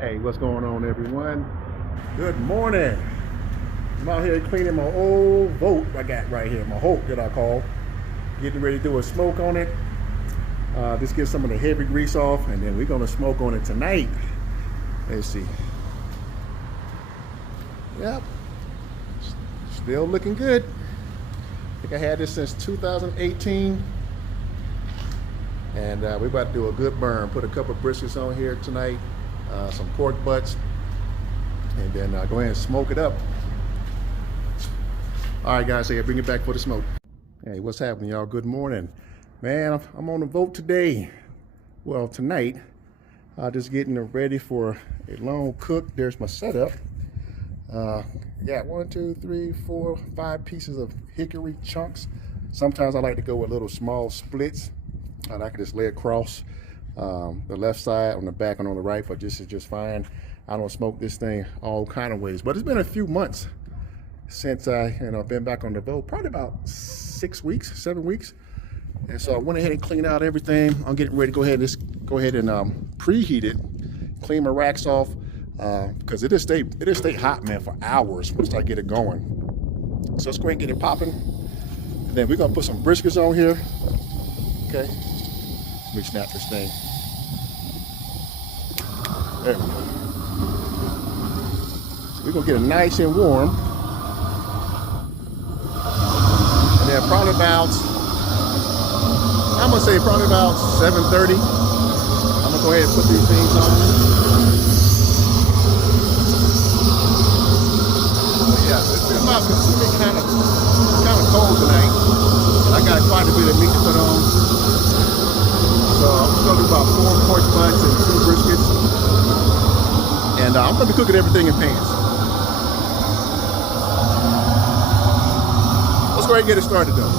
Hey, what's going on, everyone? Good morning. I'm out here cleaning my old boat I got right here, my Hulk that I call. Getting ready to do a smoke on it. Just get some of the heavy grease off, and then we're gonna smoke on it tonight. Let's see. Yep, still looking good. I think I had this since 2018. And we're about to do a good burn. Put a couple of briskets on here tonight, some pork butts, and then go ahead and smoke it up. All right, guys, so yeah, bring it back for the smoke. Hey, what's happening, y'all? Good morning. Man, I'm on the boat today. Well, tonight. Just getting it ready for a long cook. There's my setup. Got 1, 2, 3, 4, 5 pieces of hickory chunks. Sometimes I like to go with little small splits. And I can just lay across the left side, on the back, and on the right, but this is just fine. I don't smoke this thing all kind of ways, but it's been a few months since I been back on the boat, probably about 6 weeks, 7 weeks. And so I went ahead and cleaned out everything. I'm getting ready to go ahead and preheat it, clean my racks off, because it just stay hot, man, for hours once I get it going. So let's go ahead and get it popping. And then we're gonna put some briskets on here. Okay. Let me snap this thing. There we go. So we're gonna get it nice and warm. And then probably about, I'm gonna say probably about 7:30. I'm gonna go ahead and put these things on. But yeah, it's about consuming kind of cold tonight. I got quite a bit of meat to put on. So I'm just gonna do about 4 pork butts and 2 briskets. And I'm gonna be cooking everything in pans. Let's go ahead and get it started though.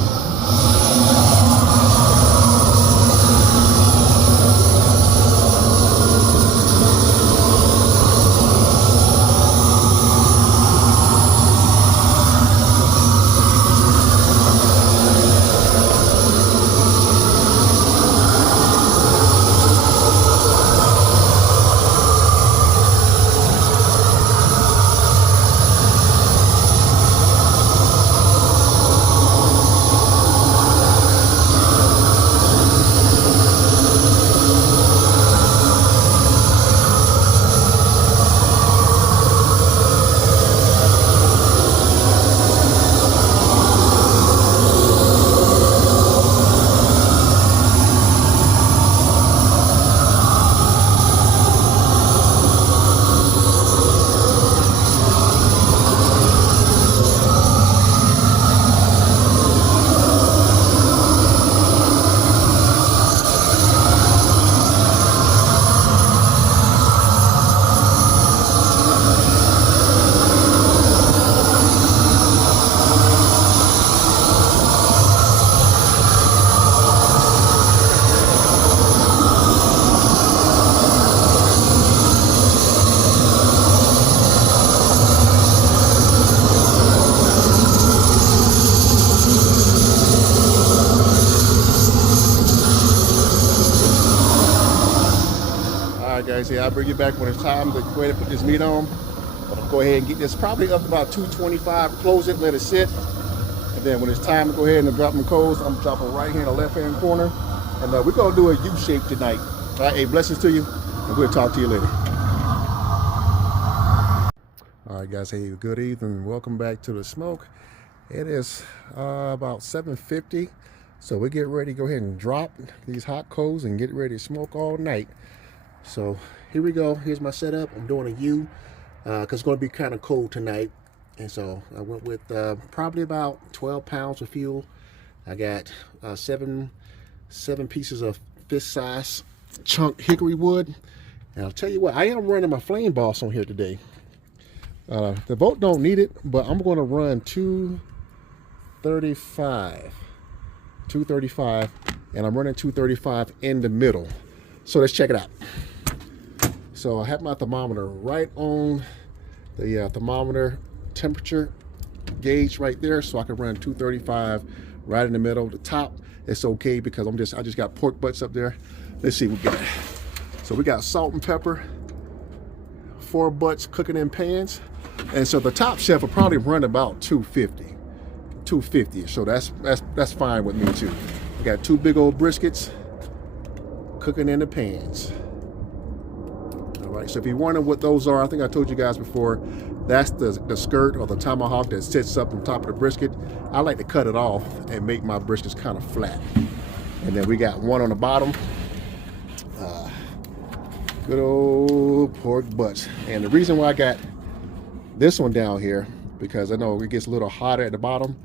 Guys, yeah, I'll bring you back when it's time to go ahead and put this meat on. I'll go ahead and get this probably up to about 225, close it, let it sit. And then when it's time to go ahead and drop them coals, I'm dropping right here in the left-hand corner. And we're gonna do a U-shape tonight. All right, hey, blessings to you, and we'll talk to you later. All right, guys, hey, good evening. Welcome back to the smoke. It is about 7:50, so we get ready to go ahead and drop these hot coals and get ready to smoke all night. So here we go. Here's my setup. I'm doing a U because it's going to be kind of cold tonight. And so I went with probably about 12 pounds of fuel. I got seven pieces of fist size chunk hickory wood. And I'll tell you what, I am running my flame boss on here today. The boat don't need it, but I'm going to run 235. And I'm running 235 in the middle. So let's check it out. So I have my thermometer right on the thermometer temperature gauge right there, so I can run 235 right in the middle. The top, it's okay because I just got pork butts up there. Let's see what we got. So we got salt and pepper. 4 butts cooking in pans. And so the top chef will probably run about 250. So that's fine with me too. I got 2 big old briskets cooking in the pans. All right, so if you're wondering what those are, I think I told you guys before, that's the skirt or the tomahawk that sits up on top of the brisket. I like to cut it off and make my briskets kind of flat. And then we got one on the bottom. Good old pork butts. And the reason why I got this one down here, because I know it gets a little hotter at the bottom,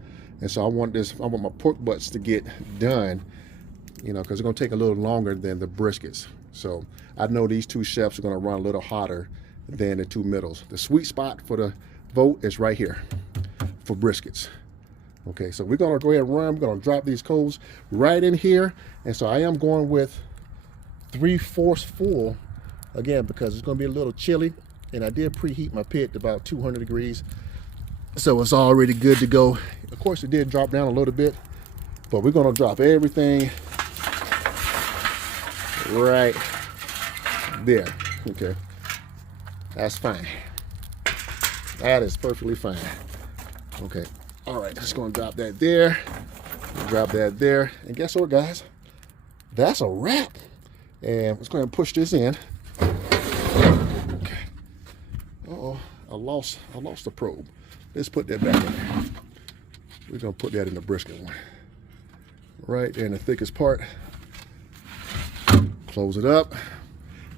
and so I want my pork butts to get done, you know, because it's gonna take a little longer than the briskets. So I know these 2 chefs are gonna run a little hotter than the 2 middles. The sweet spot for the vote is right here for briskets. Okay, so we're gonna go ahead and run. We're gonna drop these coals right in here. And so I am going with 3/4 full, again, because it's gonna be a little chilly. And I did preheat my pit to about 200 degrees. So it's already good to go. Of course, it did drop down a little bit, but we're gonna drop everything right there. Okay, that's fine. That is perfectly fine. Okay, all right, just gonna drop that there, drop that there, and guess what, guys? That's a wrap. And let's go ahead and push this in. Okay. Uh-oh, I lost the probe. Let's put that back in there. We're gonna put that in the brisket one. Right there in the thickest part. Close it up.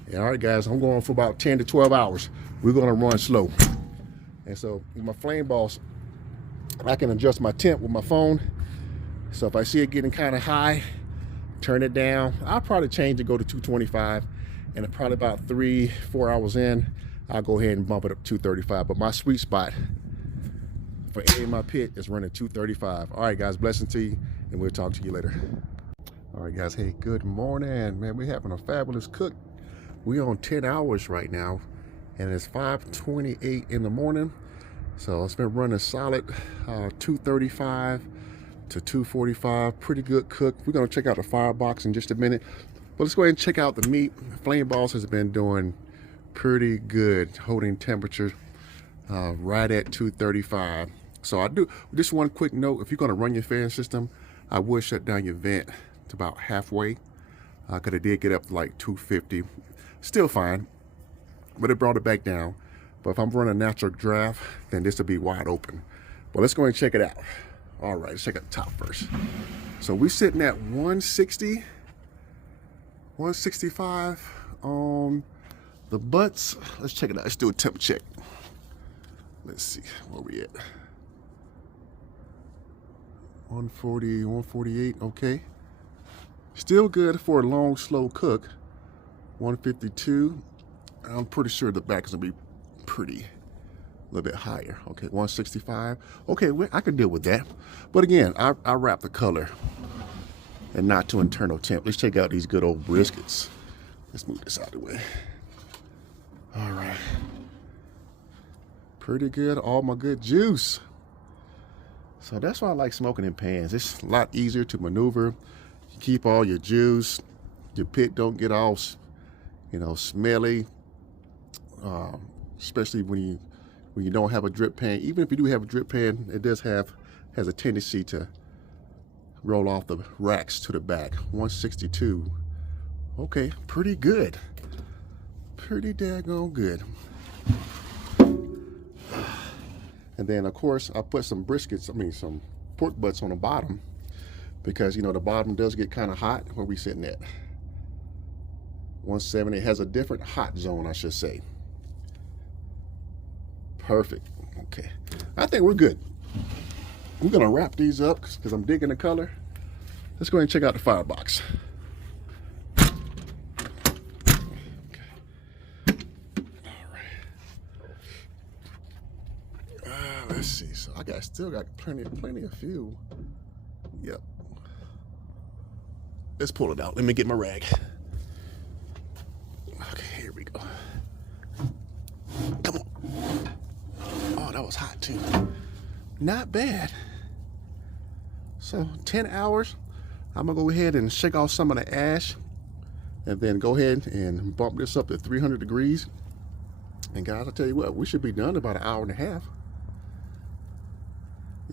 And all right, guys, I'm going for about 10 to 12 hours. We're gonna run slow. And so with my flame boss, I can adjust my temp with my phone. So if I see it getting kind of high, turn it down. I'll probably change it, go to 225, and probably about 3-4 hours in, I'll go ahead and bump it up to 235. But my sweet spot for any of my pit is running 235. All right, guys, blessings to you, and we'll talk to you later. All right, guys, hey, good morning, man. We're having a fabulous cook. We're on 10 hours right now, and it's 5:28 in the morning. So it's been running solid 235 to 245, pretty good cook. We're gonna check out the firebox in just a minute, but let's go ahead and check out the meat. Flame Boss has been doing pretty good, holding temperature right at 235. So I do, just one quick note, if you're gonna run your fan system, I would shut down your vent to about halfway, because it did get up to like 250. Still fine, but it brought it back down. But if I'm running a natural draft, then this will be wide open. But let's go ahead and check it out. All right, let's check out the top first. So we're sitting at 160, 165 on the butts. Let's check it out. Let's do a temp check. Let's see where we at. 140, 148, okay. Still good for a long, slow cook. 152. I'm pretty sure the back is gonna be pretty, a little bit higher. Okay, 165. Okay, I can deal with that. But again, I wrap the color and not to internal temp. Let's check out these good old briskets. Let's move this out of the way. All right. Pretty good, all my good juice. So that's why I like smoking in pans. It's a lot easier to maneuver. You keep all your juice. Your pit don't get all, smelly. Especially when you don't have a drip pan. Even if you do have a drip pan, it has a tendency to roll off the racks to the back. 162. Okay, pretty good. Pretty daggone good. And then of course I put some some pork butts on the bottom, because the bottom does get kind of hot. Where we sitting at 170. It has a different hot zone, I should say. Perfect. Okay, I think we're good. We're gonna wrap these up because I'm digging the color. Let's go ahead and check out the firebox. Let's see. So I still got plenty of fuel. Yep. Let's pull it out. Let me get my rag. Okay, here we go. Come on. Oh, that was hot too. Not bad. So 10 hours. I'm gonna go ahead and shake off some of the ash, and then go ahead and bump this up to 300 degrees. And guys, I'll tell you what, we should be done in about an hour and a half.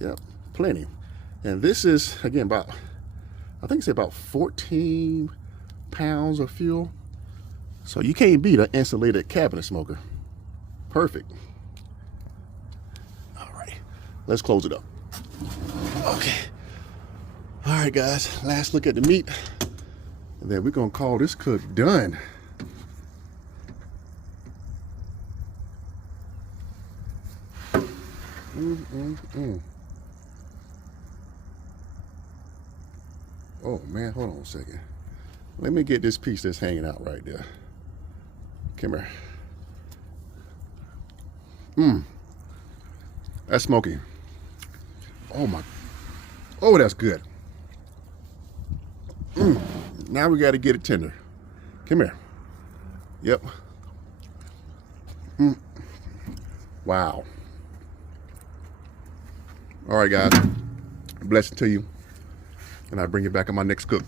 Yep, plenty. And this is, again, about, I think it's about 14 pounds of fuel. So you can't beat an insulated cabinet smoker. Perfect. All right, let's close it up. Okay. All right, guys, last look at the meat. And then we're gonna call this cook done. Oh man, hold on a second. Let me get this piece that's hanging out right there. Come here. That's smoky. Oh my, oh, that's good. Now we gotta get it tender. Come here. Yep. Wow. All right, guys. Blessing to you. And I'll bring it back on my next cook.